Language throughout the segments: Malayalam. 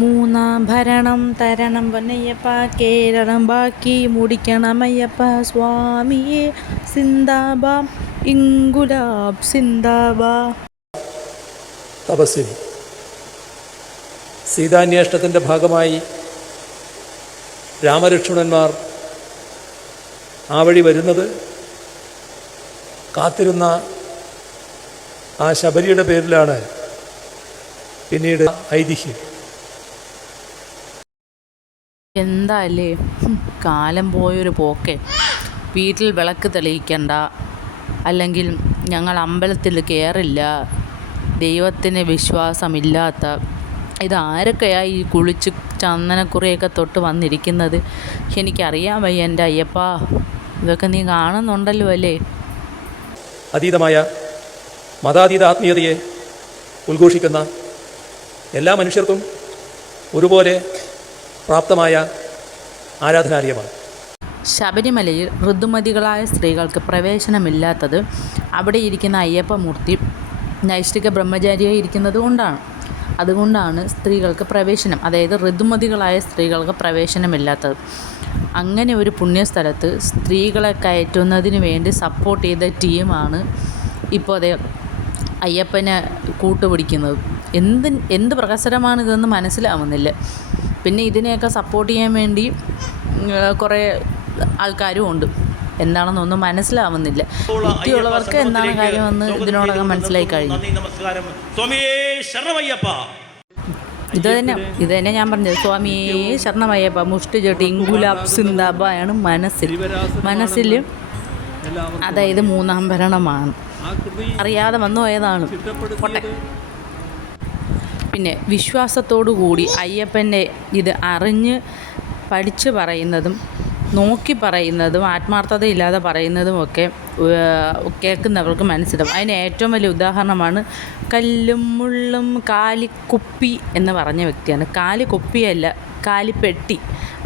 മൂന്നാം ഭരണം തരണം പൊന്നയ്യപ്പ കേരളം ബാക്കി മുടിക്കണമയ്യപ്പ. സ്വാമിയെ സിന്ദാബ ഇങ്കുലാബ് സിന്ദാബ. തപസ്വിനി സീതാന്വേഷണത്തിന്റെ ഭാഗമായി രാമലക്ഷ്മണന്മാർ ആ വഴി വരുന്നത് കാത്തിരുന്ന ആ ശബരിയുടെ പേരിലാണ് പിന്നീട് ഐതിഹ്യം. എന്താ അല്ലേ കാലം പോയൊരു പോക്കെ. വീട്ടിൽ വിളക്ക് തെളിയിക്കണ്ട. അല്ലെങ്കിൽ ഞങ്ങൾ അമ്പലത്തിൽ കയറില്ല. ദൈവത്തിന് വിശ്വാസമില്ലാത്ത. ഇത് ഈ കുളിച്ച് ചന്ദനക്കുറിയൊക്കെ തൊട്ട് വന്നിരിക്കുന്നത്? എനിക്കറിയാൻ വയ്യ എന്റെ അയ്യപ്പ. ഇതൊക്കെ നീ കാണുന്നുണ്ടല്ലോ അല്ലേ? അതീതമായ മതാതീത ആത്മീയതയെ ഉദ്ഘോഷിക്കുന്ന എല്ലാ മനുഷ്യർക്കും ഒരുപോലെ പ്രാപ്തമായ ആരാധനാലയമാണ്. ശബരിമലയിൽ ഋതുമതികളായ സ്ത്രീകൾക്ക് പ്രവേശനമില്ലാത്തത് അവിടെ ഇരിക്കുന്ന അയ്യപ്പമൂർത്തി നൈഷ്ഠിക ബ്രഹ്മചാരിയായി ഇരിക്കുന്നത് കൊണ്ടാണ്. അതുകൊണ്ടാണ് സ്ത്രീകൾക്ക് പ്രവേശനം അതായത് ഋതുമതികളായ സ്ത്രീകൾക്ക് പ്രവേശനമില്ലാത്തത്. അങ്ങനെ ഒരു പുണ്യസ്ഥലത്ത് സ്ത്രീകളെ കയറ്റുന്നതിന് വേണ്ടി സപ്പോർട്ട് ചെയ്ത ടീമാണ് ഇപ്പോൾ അതേ അയ്യപ്പനെ കൂട്ടുപിടിക്കുന്നത്. എന്ത് എന്ത് പ്രഹസനമാണ് ഇതെന്ന് മനസ്സിലാവുന്നില്ല. പിന്നെ ഇതിനെയൊക്കെ സപ്പോർട്ട് ചെയ്യാൻ വേണ്ടി കുറേ ആൾക്കാരും ഉണ്ട്. എന്താണെന്നൊന്നും മനസ്സിലാവുന്നില്ല. ബുദ്ധിയുള്ളവർക്ക് എന്താണ് കാര്യമെന്ന് ഇതിനോടകം മനസ്സിലായി കഴിഞ്ഞു. ഇത് തന്നെ ഇത് തന്നെ ഞാൻ പറഞ്ഞത്. സ്വാമിയേ ശരണമയ്യപ്പ. മുഷ്ടി ചട്ടി ഇങ്കുലാബ് സിന്ദാബായാണ് മനസ്സിൽ. മനസ്സിൽ അതായത് മൂന്നാം ഭരണമാണ്. അറിയാതെ വന്നു പോയതാണ്. പോട്ടെ. പിന്നെ വിശ്വാസത്തോടു കൂടി അയ്യപ്പന്റെ ഇത് അറിഞ്ഞ് പഠിച്ച് പറയുന്നതും നോക്കി പറയുന്നതും ആത്മാർത്ഥതയില്ലാതെ പറയുന്നതുമൊക്കെ ഒക്കെ കേൾക്കുന്നവർക്ക് മനസ്സിലാവും. അതിന് ഏറ്റവും വലിയ ഉദാഹരണമാണ് കല്ലും മുള്ളും കാലിക്കുപ്പി എന്ന് പറഞ്ഞ വ്യക്തിയാണ്. കാലിക്കുപ്പിയല്ല കാലിപ്പെട്ടി.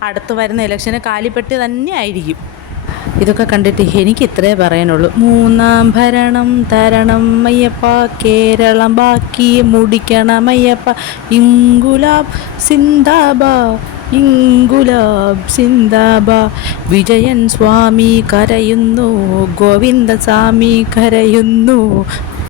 അടുത്ത് വരുന്ന ഇലക്ഷന് കാലിപ്പെട്ടി തന്നെ ആയിരിക്കും. ഇതൊക്കെ കണ്ടിട്ട് എനിക്ക് ഇത്രേ പറയാനുള്ളൂ. മൂന്നാം ഭരണം തരണം അയ്യപ്പ കേരളം ബാക്കി മുടിക്കണം അയ്യപ്പ. ഇങ്കുലാബ് സിന്ദാബ ഇങ്കുലാബ് സിന്ദാബ. വിജയൻ സ്വാമി കരയുന്നു ഗോവിന്ദസ്വാമി കരയുന്നു.